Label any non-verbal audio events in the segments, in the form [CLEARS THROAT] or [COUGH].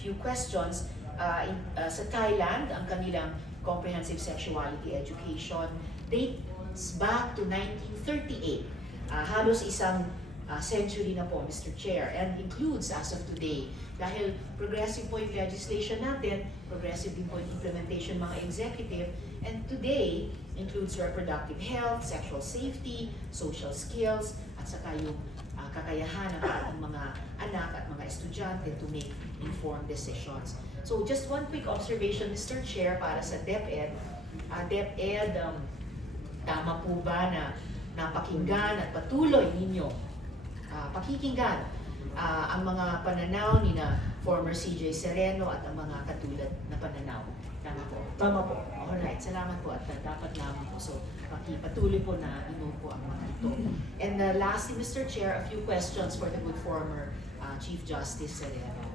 few questions. Uh, in, uh, sa Thailand, ang kanilang comprehensive sexuality education dates back to 1938. Uh, halos isang uh, century na po, Mr. Chair, and includes as of today. Dahil progressive po yung legislation natin, progressive din po yung implementation mga executive, and today includes reproductive health, sexual safety, social skills, at saka yung uh, kakayahan ng ating mga anak at mga estudyante to make informed decisions. So just one quick observation, Mr. Chair, para sa DepEd. Uh, DepEd, um, tama po ba na napakinggan at patuloy ninyo ah, pakikinggan ah, ang mga pananaw ni na former CJ Sereno at ang mga katulad na pananaw. Tama po. Tama po. Alright, salamat po at dapat lamang po. So, pakipatuloy po na ino po ang mga ito. And uh, lastly, Mr. Chair, a few questions for the good former uh, Chief Justice Sereno.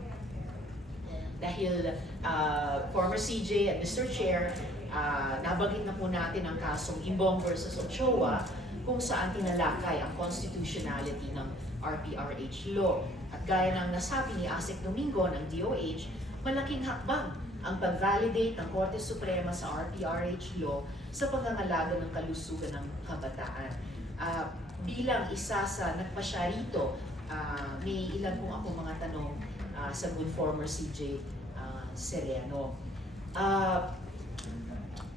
Dahil uh, former CJ and Mr. Chair, uh, nabanggit na po natin ang kasong Imbong versus Ochoa kung saan tinalakay ang constitutionality ng RPRH law. At gaya ng nasabi ni Asik Domingo ng DOH, malaking hakbang ang pag-validate ng Korte Suprema sa RPRH law sa pangangalaga ng kalusugan ng kabataan. Ah, bilang isa sa nagpasya rito, ah, may ilan pong ako mga tanong ah, sa good former CJ ah, Sereno. Ah,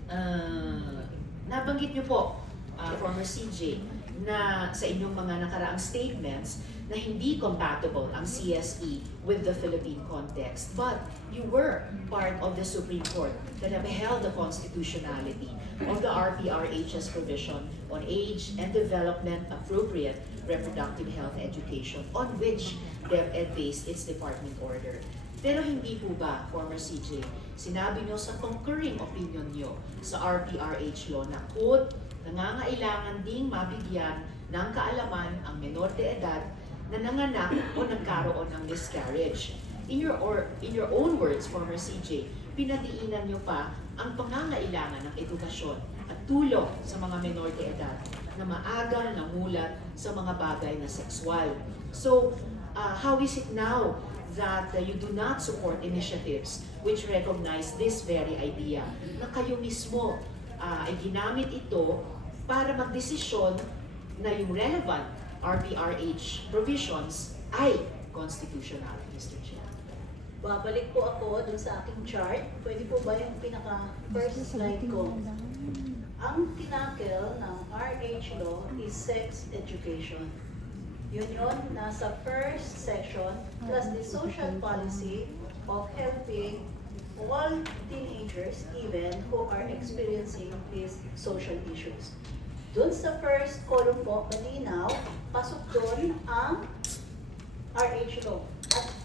ah, nabanggit niyo po, ah, former CJ, na sa inyong mga nakaraang statements na hindi compatible ang CSE with the Philippine context. But you were part of the Supreme Court that have held the constitutionality of the RPRH's provision on age and development appropriate reproductive health education on which DepEd based its department order. Pero hindi po ba, former CJ, sinabi nyo sa concurring opinion nyo sa RPRH law na, quote, nangangailangan ding mabigyan ng kaalaman ang menor de edad na nanganak o nagkaroon ng miscarriage. In your, or, in your own words, former CJ, pinadiinan nyo pa ang pangangailangan ng edukasyon at tulong sa mga menor de edad na maagang namulat sa mga bagay na sexual. So, uh, how is it now that uh, you do not support initiatives which recognize this very idea na kayo mismo uh, ay ginamit ito para magdesisyon na yung relevant RPRH provisions ay constitutional, Mr. Chair. Babalik po ako dun sa aking chart. Pwede po ba yung pinaka first slide ko? Ang tinakel ng RH law is sex education. Yun yun, nasa first section, plus the social policy of helping all teenagers even who are experiencing these social issues. Doon sa first column po, malinaw, pasok doon ang RH law. At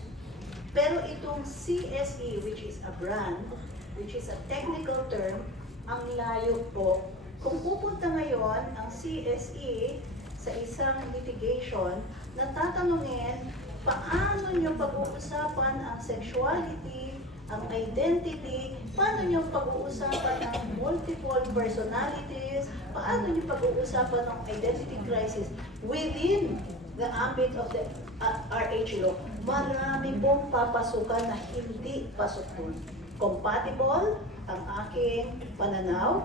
pero itong CSE, which is a brand, which is a technical term, ang layo po. Kung pupunta ngayon ang CSE sa isang litigation, natatanungin paano nyo pag-uusapan ang sexuality, ang identity, paano nyo pag-uusapan ang multiple personalities, paano nyo pag-uusapan ang identity crisis within the ambit of the uh, RH law. Marami pong papasukan na hindi pasok dun. Compatible ang aking pananaw.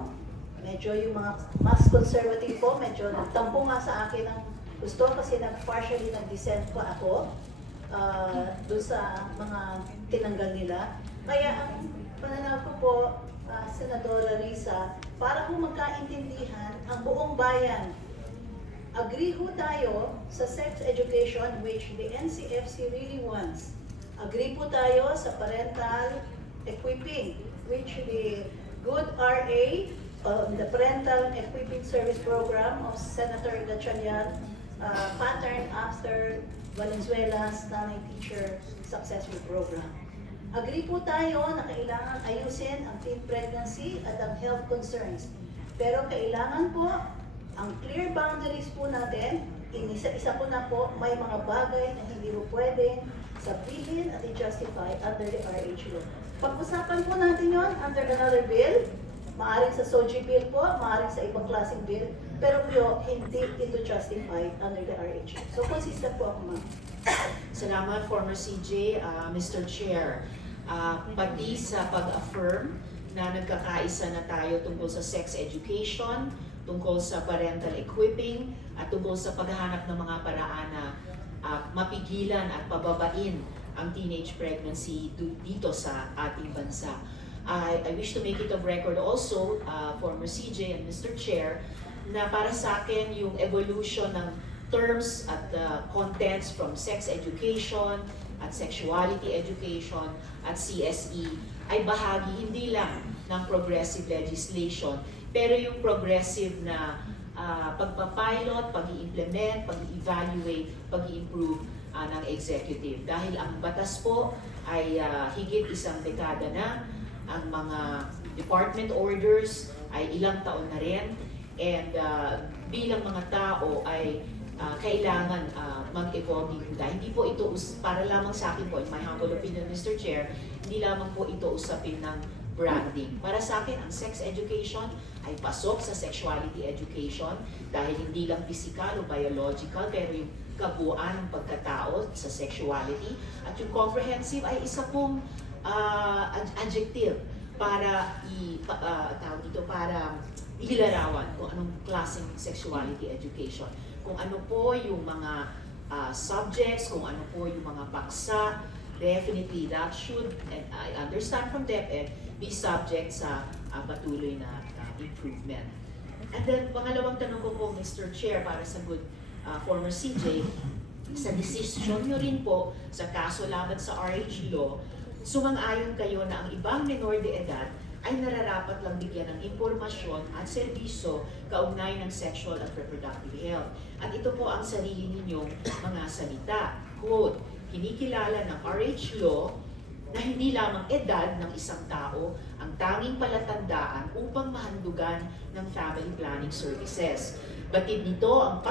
Medyo yung mga mas conservative po, medyo nagtampo nga sa akin ang gusto kasi nag-partially nag-dissent pa ako uh, doon sa mga tinanggal nila. Kaya ang pananaw ko po, uh, Senadora Risa, para po magkaintindihan ang buong bayan agree ho tayo sa sex education which the NCFC really wants. Agree po tayo sa parental equipping which the good RA, uh, the parental equipping service program of Senator Gatchalian uh, pattern after Valenzuela's nanay teacher successful program. Agree po tayo na kailangan ayusin ang teen pregnancy at ang health concerns. Pero kailangan po ang clear boundaries po natin, inisa-isa po na po, may mga bagay na hindi po pwedeng sabihin at i-justify under the RH law. Pag-usapan po natin yon under another bill, maaring sa SOGI bill po, maaring sa ibang klaseng bill, pero po hindi ito justified under the RH law. So consistent po ako ma'am. Salamat, former CJ, uh, Mr. Chair. ah, pati sa pag-affirm na nagkakaisa na tayo tungkol sa sex education, tungkol sa parental equipping, at tungkol sa paghahanap ng mga paraan na ah, mapigilan at pababain ang teenage pregnancy dito sa ating bansa. I, I wish to make it of record also, uh, former CJ and Mr. Chair, na para sa akin yung evolution ng terms at the contents from sex education at sexuality education at CSE ay bahagi hindi lang ng progressive legislation pero yung progressive na ah, pagpapilot, pag-i-implement, pag-i-evaluate, pag-i-improve ah, ng executive. Dahil ang batas po ay ah, higit isang dekada na, ang mga department orders ay ilang taon na rin, and ah, bilang mga tao ay ah, kailangan ah, mag-evolve tayo. Hindi po ito, para lamang sa akin po, in my humble opinion, Mr. Chair, hindi lamang po ito usapin ng branding. Para sa akin, ang sex education ay pasok sa sexuality education dahil hindi lang physical o biological, pero yung kabuuan ng pagkatao sa sexuality. At yung comprehensive ay isa pong ad- adjective para i ah, tawag dito para ilarawan kung anong klaseng sexuality education. Kung ano po yung mga ah, subjects, kung ano po yung mga paksa, definitely that should, and I understand from DepEd, be subject sa ah, patuloy na ah, improvement. And then, pangalawang tanong ko po, Mr. Chair, para sa good ah, former CJ, sa decision nyo rin po sa kaso laban sa RH law, sumang-ayon kayo na ang ibang menor de edad ay nararapat lang bigyan ng impormasyon at serbisyo kaugnay ng sexual at reproductive health. At ito po ang sarili ninyong mga salita. Quote, kinikilala ng RH law na hindi lamang edad ng isang tao ang tanging palatandaan upang mahandugan ng family planning services. Batid nito ang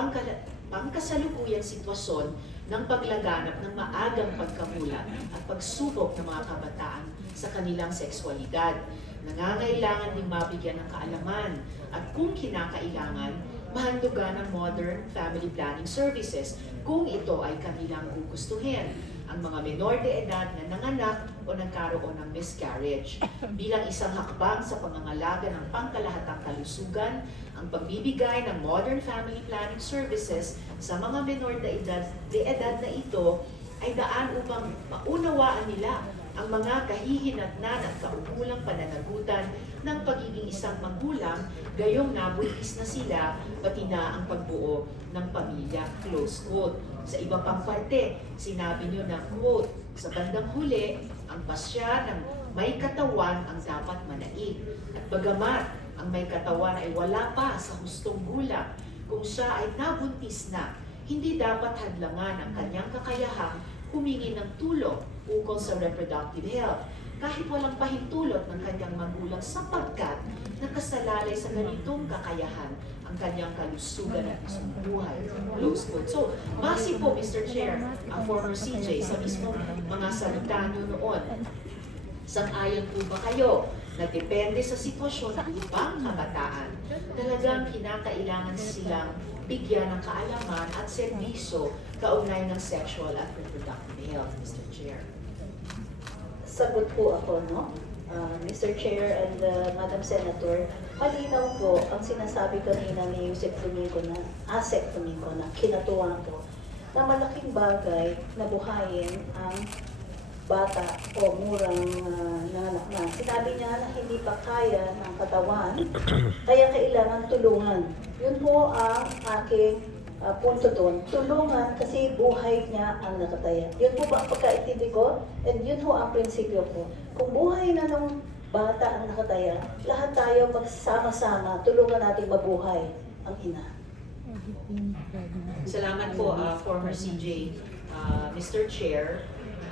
pangkasalukuyang sitwasyon ng paglaganap ng maagang pagkamulat at pagsubok ng mga kabataan sa kanilang sexualidad. Nangangailangan din mabigyan ng kaalaman at kung kinakailangan, mahandugan ng modern family planning services kung ito ay kanilang gugustuhin ang mga menor de edad na nanganak o nagkaroon ng miscarriage. Bilang isang hakbang sa pangangalaga ng pangkalahatang kalusugan, ang pagbibigay ng modern family planning services sa mga menor de edad, de edad na ito ay daan upang maunawaan nila ang mga kahihinatnan at kaukulang pananagutan ng pagiging isang magulang gayong nabuntis na sila pati na ang pagbuo ng pamilya, close quote. Sa iba pang parte, sinabi niyo na quote, sa bandang huli, ang pasya ng may katawan ang dapat manaig. At bagamat ang may katawan ay wala pa sa hustong gulang, kung siya ay nabuntis na, hindi dapat hadlangan ang kanyang kakayahang humingi ng tulong ukol sa reproductive health kahit walang pahintulot ng kanyang magulang sapagkat nakasalalay sa ganitong kakayahan ang kanyang kalusugan at buhay. Close quote. So, base po, Mr. Chair, ang former CJ sa mismong mga salita niyo noon, sang-ayon po ba kayo na depende sa sitwasyon ng ibang kabataan, talagang kinakailangan silang bigyan ng kaalaman at serbisyo kaugnay ng sexual at reproductive health, Mr. Chair. Sagot po ako, no? Ah, Mr. Chair and uh, Madam Senator, malinaw po ang sinasabi kanina ni Yusek Domingo na, Asek Domingo na kinatuwa ko na malaking bagay na buhayin ang bata o murang uh, nanganak na. Sinabi niya na hindi pa kaya ng katawan, [CLEARS THROAT] kaya kailangan tulungan. Yun po ang aking ah, punto doon. Tulungan kasi buhay niya ang nakataya. Yun po ba ang pagkaintindi ko? And yun po ang prinsipyo ko. Kung buhay na ng bata ang nakataya, lahat tayo magsama-sama, tulungan natin mabuhay ang ina. Salamat po, uh, former CJ, uh, Mr. Chair.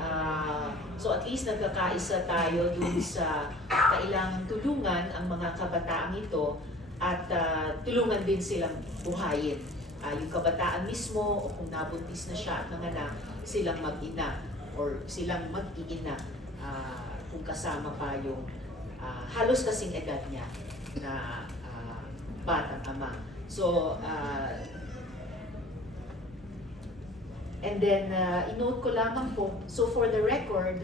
Uh, so at least nagkakaisa tayo dun sa kailangan tulungan ang mga kabataang ito at uh, tulungan din silang buhayin. Uh, yung kabataan mismo o kung nabuntis na siya at nanganak, silang mag-ina or silang mag-iina uh, kung kasama pa yung uh, halos kasing edad niya na uh, batang ama. So, uh, And then, uh, inote ko lamang po, so for the record,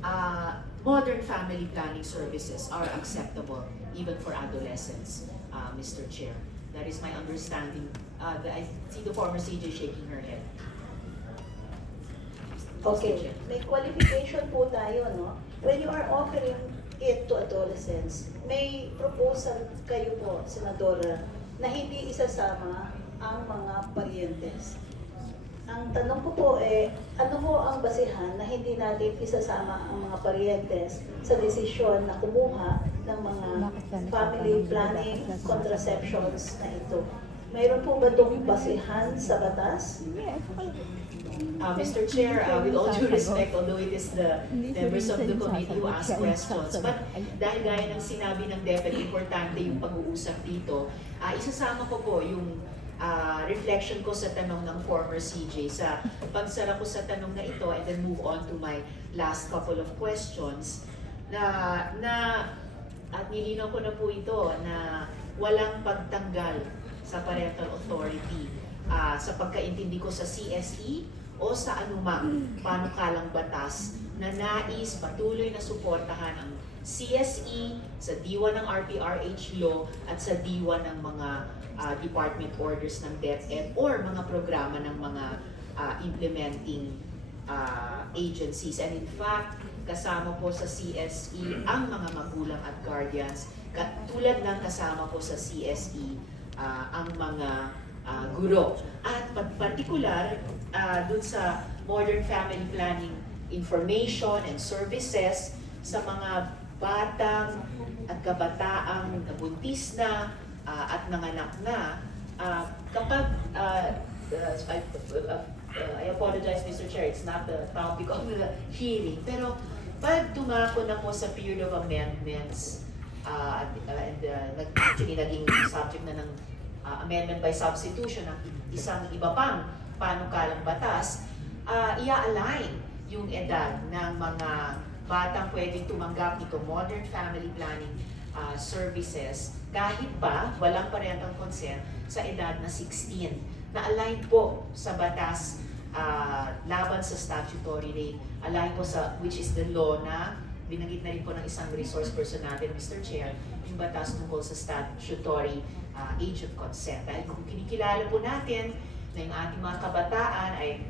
uh, modern family planning services are acceptable even for adolescents, uh, Mr. Chair. That is my understanding. Uh, the- I see the former CJ shaking her head. Okay, may qualification po tayo, no? When you are offering it to adolescents, may proposal kayo po, Senadora, na hindi isasama ang mga parientes. Ang tanong ko po eh, ano ho ang basihan na hindi natin isasama ang mga parientes sa desisyon na kumuha ng mga family planning contraceptions na ito? Mayroon po ba itong basihan sa batas? Uh, Mr. Chair, uh, with all due respect, although it is the members of the committee who ask questions, but dahil gaya ng sinabi ng DepEd, importante yung pag-uusap dito, uh, isasama ko po yung uh, reflection ko sa tanong ng former CJ sa pagsara ko sa tanong na ito and then move on to my last couple of questions na na at nilinaw ko na po ito na walang pagtanggal sa parental authority ah, sa pagkaintindi ko sa CSE o sa anumang panukalang batas na nais patuloy na suportahan ang CSE sa diwa ng RPRH law at sa diwa ng mga ah, department orders ng DepEd or mga programa ng mga ah, implementing ah, agencies. And in fact, kasama po sa CSE ang mga magulang at guardians, katulad ng kasama po sa CSE ah, ang mga ah, guro. At pa- particular, ah, dun sa modern family planning information and services sa mga batang at kabataang buntis na ah, at nanganak na, ah, kapag, ah, uh, I, uh, uh, I apologize Mr. Chair, it's not the topic of the hearing, pero pag tumako na po sa period of amendments, uh, uh, and uh, naging subject na ng uh, amendment by substitution ng isang iba pang panukalang batas, uh, ia-align yung edad ng mga batang pwedeng tumanggap nito modern family planning uh, services kahit pa walang parental consent sa edad na 16 na align po sa batas uh, laban sa statutory rape align po sa which is the law na binanggit na rin po ng isang resource person natin Mr. Chair yung batas tungkol sa statutory uh, age of consent dahil kung kinikilala po natin na yung ating mga kabataan ay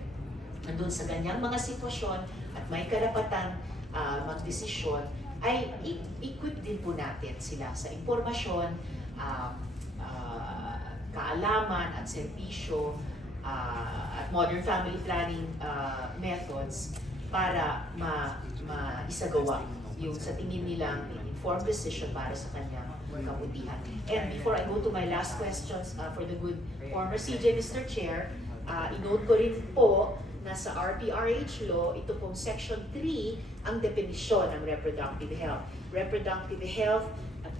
nandun sa ganyang mga sitwasyon at may karapatan ah, magdesisyon, ay equip din po natin sila sa impormasyon, ah, ah, kaalaman at serbisyo ah, at modern family planning ah, methods para ma maisagawa yung sa tingin nilang informed decision para sa kanyang kabutihan. And before I go to my last questions uh, for the good former CJ, Mr. Chair, uh, inote ko rin po na sa RPRH law, ito pong section 3 ang definisyon ng reproductive health. Reproductive health,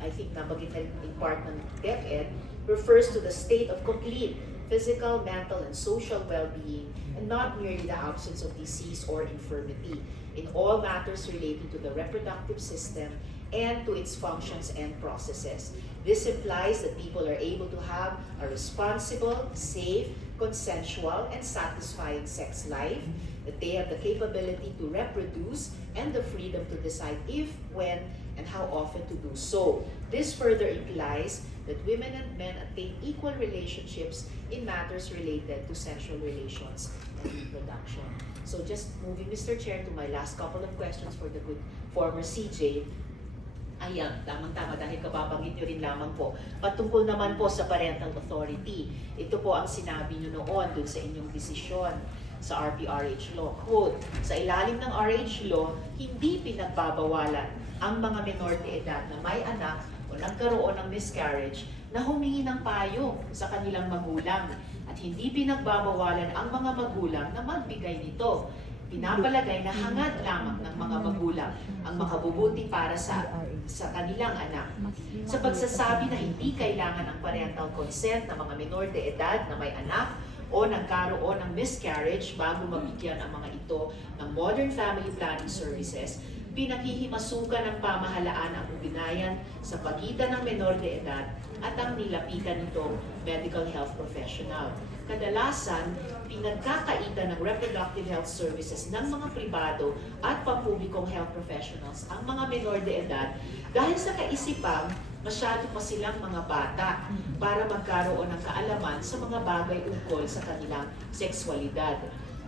I think nabagit na rin in part ng DepEd, refers to the state of complete physical, mental, and social well-being, and not merely the absence of disease or infirmity in all matters relating to the reproductive system and to its functions and processes. This implies that people are able to have a responsible, safe, consensual, and satisfying sex life, that they have the capability to reproduce and the freedom to decide if, when, and how often to do so. This further implies that women and men attain equal relationships in matters related to sexual relations and reproduction. So just moving, Mr. Chair, to my last couple of questions for the good former CJ. Ayan, tamang-tama dahil kababanggit nyo rin lamang po. Patungkol naman po sa parental authority. Ito po ang sinabi nyo noon dun sa inyong desisyon sa RPRH law. Quote, sa ilalim ng RH law, hindi pinagbabawalan ang mga menor de edad na may anak o nagkaroon ng miscarriage na humingi ng payo sa kanilang magulang at hindi pinagbabawalan ang mga magulang na magbigay nito. Pinapalagay na hangad lamang ng mga magulang ang makabubuti para sa sa kanilang anak. Sa pagsasabi na hindi kailangan ng parental consent ng mga minor de edad na may anak o nagkaroon ng miscarriage bago mabigyan ang mga ito ng modern family planning services, pinaghihimasukan ng pamahalaan ang ugnayan sa pagitan ng menor de edad at ang nilapitan nitong medical health professional. kadalasan pinagkakaitan ng reproductive health services ng mga pribado at pampublikong health professionals ang mga menor de edad dahil sa kaisipang masyado pa silang mga bata para magkaroon ng kaalaman sa mga bagay ukol sa kanilang sexualidad.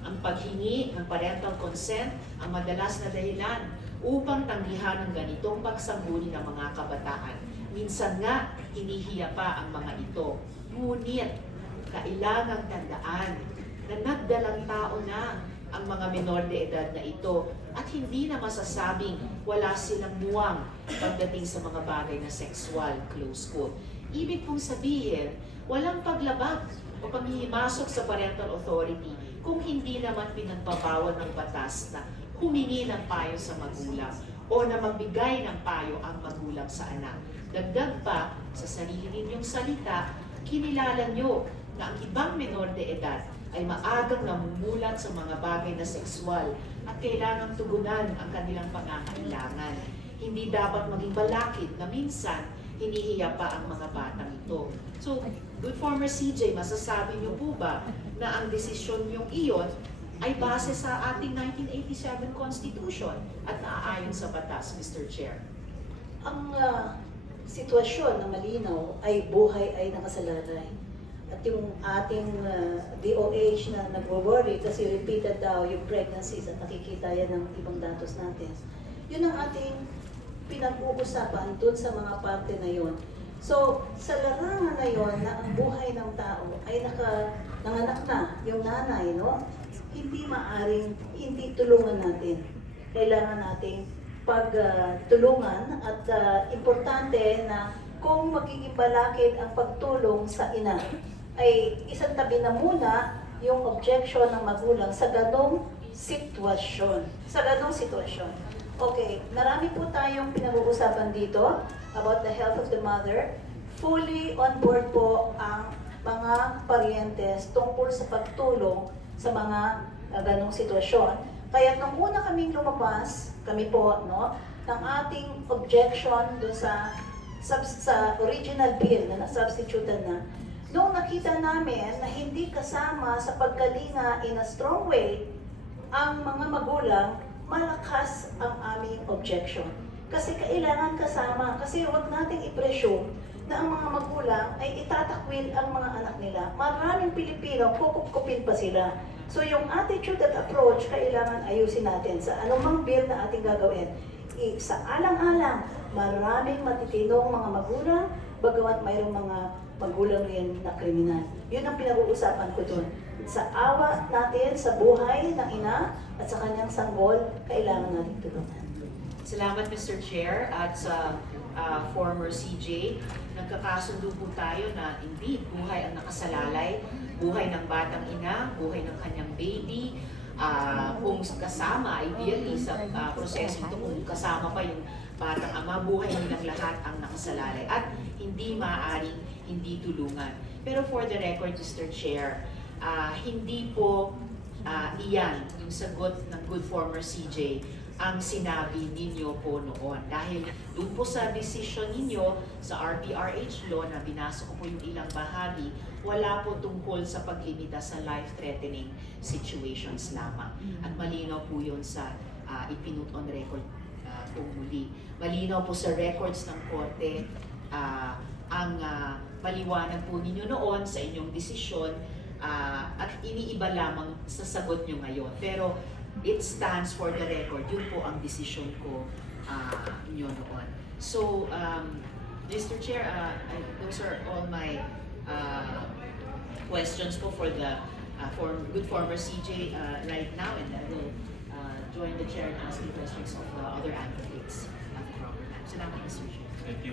Ang paghingi ng parental consent ang madalas na dahilan upang tanggihan ang ganitong pagsangguni ng mga kabataan. Minsan nga, hinihiya pa ang mga ito. Ngunit, kailangang tandaan na nagdalang tao na ang mga menor de edad na ito at hindi na masasabing wala silang muwang pagdating sa mga bagay na sexual, close quote. Ibig pong sabihin, walang paglabag o panghihimasok sa parental authority kung hindi naman pinagbabawal ng batas na humingi ng payo sa magulang o na magbigay ng payo ang magulang sa anak. Dagdag pa, sa sarili ninyong salita, kinilala nyo na ang ibang menor de edad ay maagang namumulat sa mga bagay na sexual at kailangang tugunan ang kanilang pangangailangan. Hindi dapat maging balakid na minsan hinihiya pa ang mga batang ito. So, good former CJ, masasabi niyo po ba na ang desisyon niyong iyon ay base sa ating 1987 Constitution at naaayon sa batas, Mr. Chair? Ang ah, sitwasyon na malinaw ay buhay ay nakasalalay. At yung ating ah, DOH na nagwo-worry kasi repeated daw yung pregnancies at nakikita yan ng ibang datos natin. Yun ang ating pinag-uusapan dun sa mga parte na yun. So, sa larangan na yun na ang buhay ng tao ay naka, nanganak na yung nanay, no? Hindi maaring, hindi tulungan natin. Kailangan nating pagtulungan at ah, importante na kung magiging balakid ang pagtulong sa ina, ay isang tabi na muna yung objection ng magulang sa ganong sitwasyon. Sa ganong sitwasyon. Okay, marami po tayong pinag-uusapan dito about the health of the mother. Fully on board po ang mga parientes tungkol sa pagtulong sa mga uh, ganong sitwasyon. Kaya nung una kaming lumabas, kami po, no, ng ating objection do sa, sa, sa original bill na na-substituted na, nung nakita namin na hindi kasama sa pagkalinga in a strong way ang mga magulang, malakas ang aming objection. Kasi kailangan kasama, kasi huwag nating i-presume na ang mga magulang ay itatakwil ang mga anak nila. Maraming Pilipino, kukupkupin pa sila. So yung attitude at approach, kailangan ayusin natin sa anumang bill na ating gagawin. I, sa alang-alang, maraming matitinong mga magulang, bagamat mayroong mga magulang rin na kriminal. Yun ang pinag-uusapan ko doon. Sa awa natin, sa buhay ng ina at sa kanyang sanggol, kailangan natin tulungan. Salamat Mr. Chair at sa ah, former CJ. Nagkakasundo po tayo na indeed buhay ang nakasalalay, buhay ng batang ina, buhay ng kanyang baby, ah, kung kasama ideally sa ah, proseso ito, kung kasama pa yung batang ama, buhay nilang lahat ang nakasalalay at hindi maaaring hindi tulungan. Pero for the record, Mr. Chair, ah, hindi po ah, iyan yung sagot ng good former CJ ang sinabi ninyo po noon. Dahil doon po sa decision ninyo sa RPRH law na binasa ko po yung ilang bahagi, wala po tungkol sa paglimita sa life-threatening situations lamang. At malinaw po yun sa ah, ipinut on record ah, po muli. Malinaw po sa records ng korte ah, ang ah, paliwanag po ninyo noon sa inyong desisyon ah, at iniiba lamang sa sagot nyo ngayon. Pero it stands for the record. Yun po ang desisyon ko uh, nyo noon. So, um, Mr. Chair, uh, I, those are all my uh, questions po for the uh, for good former CJ uh, right now and I will uh, join the chair in asking questions of uh, other advocates at the proper time. Salamat, Mr. Chair. Thank you.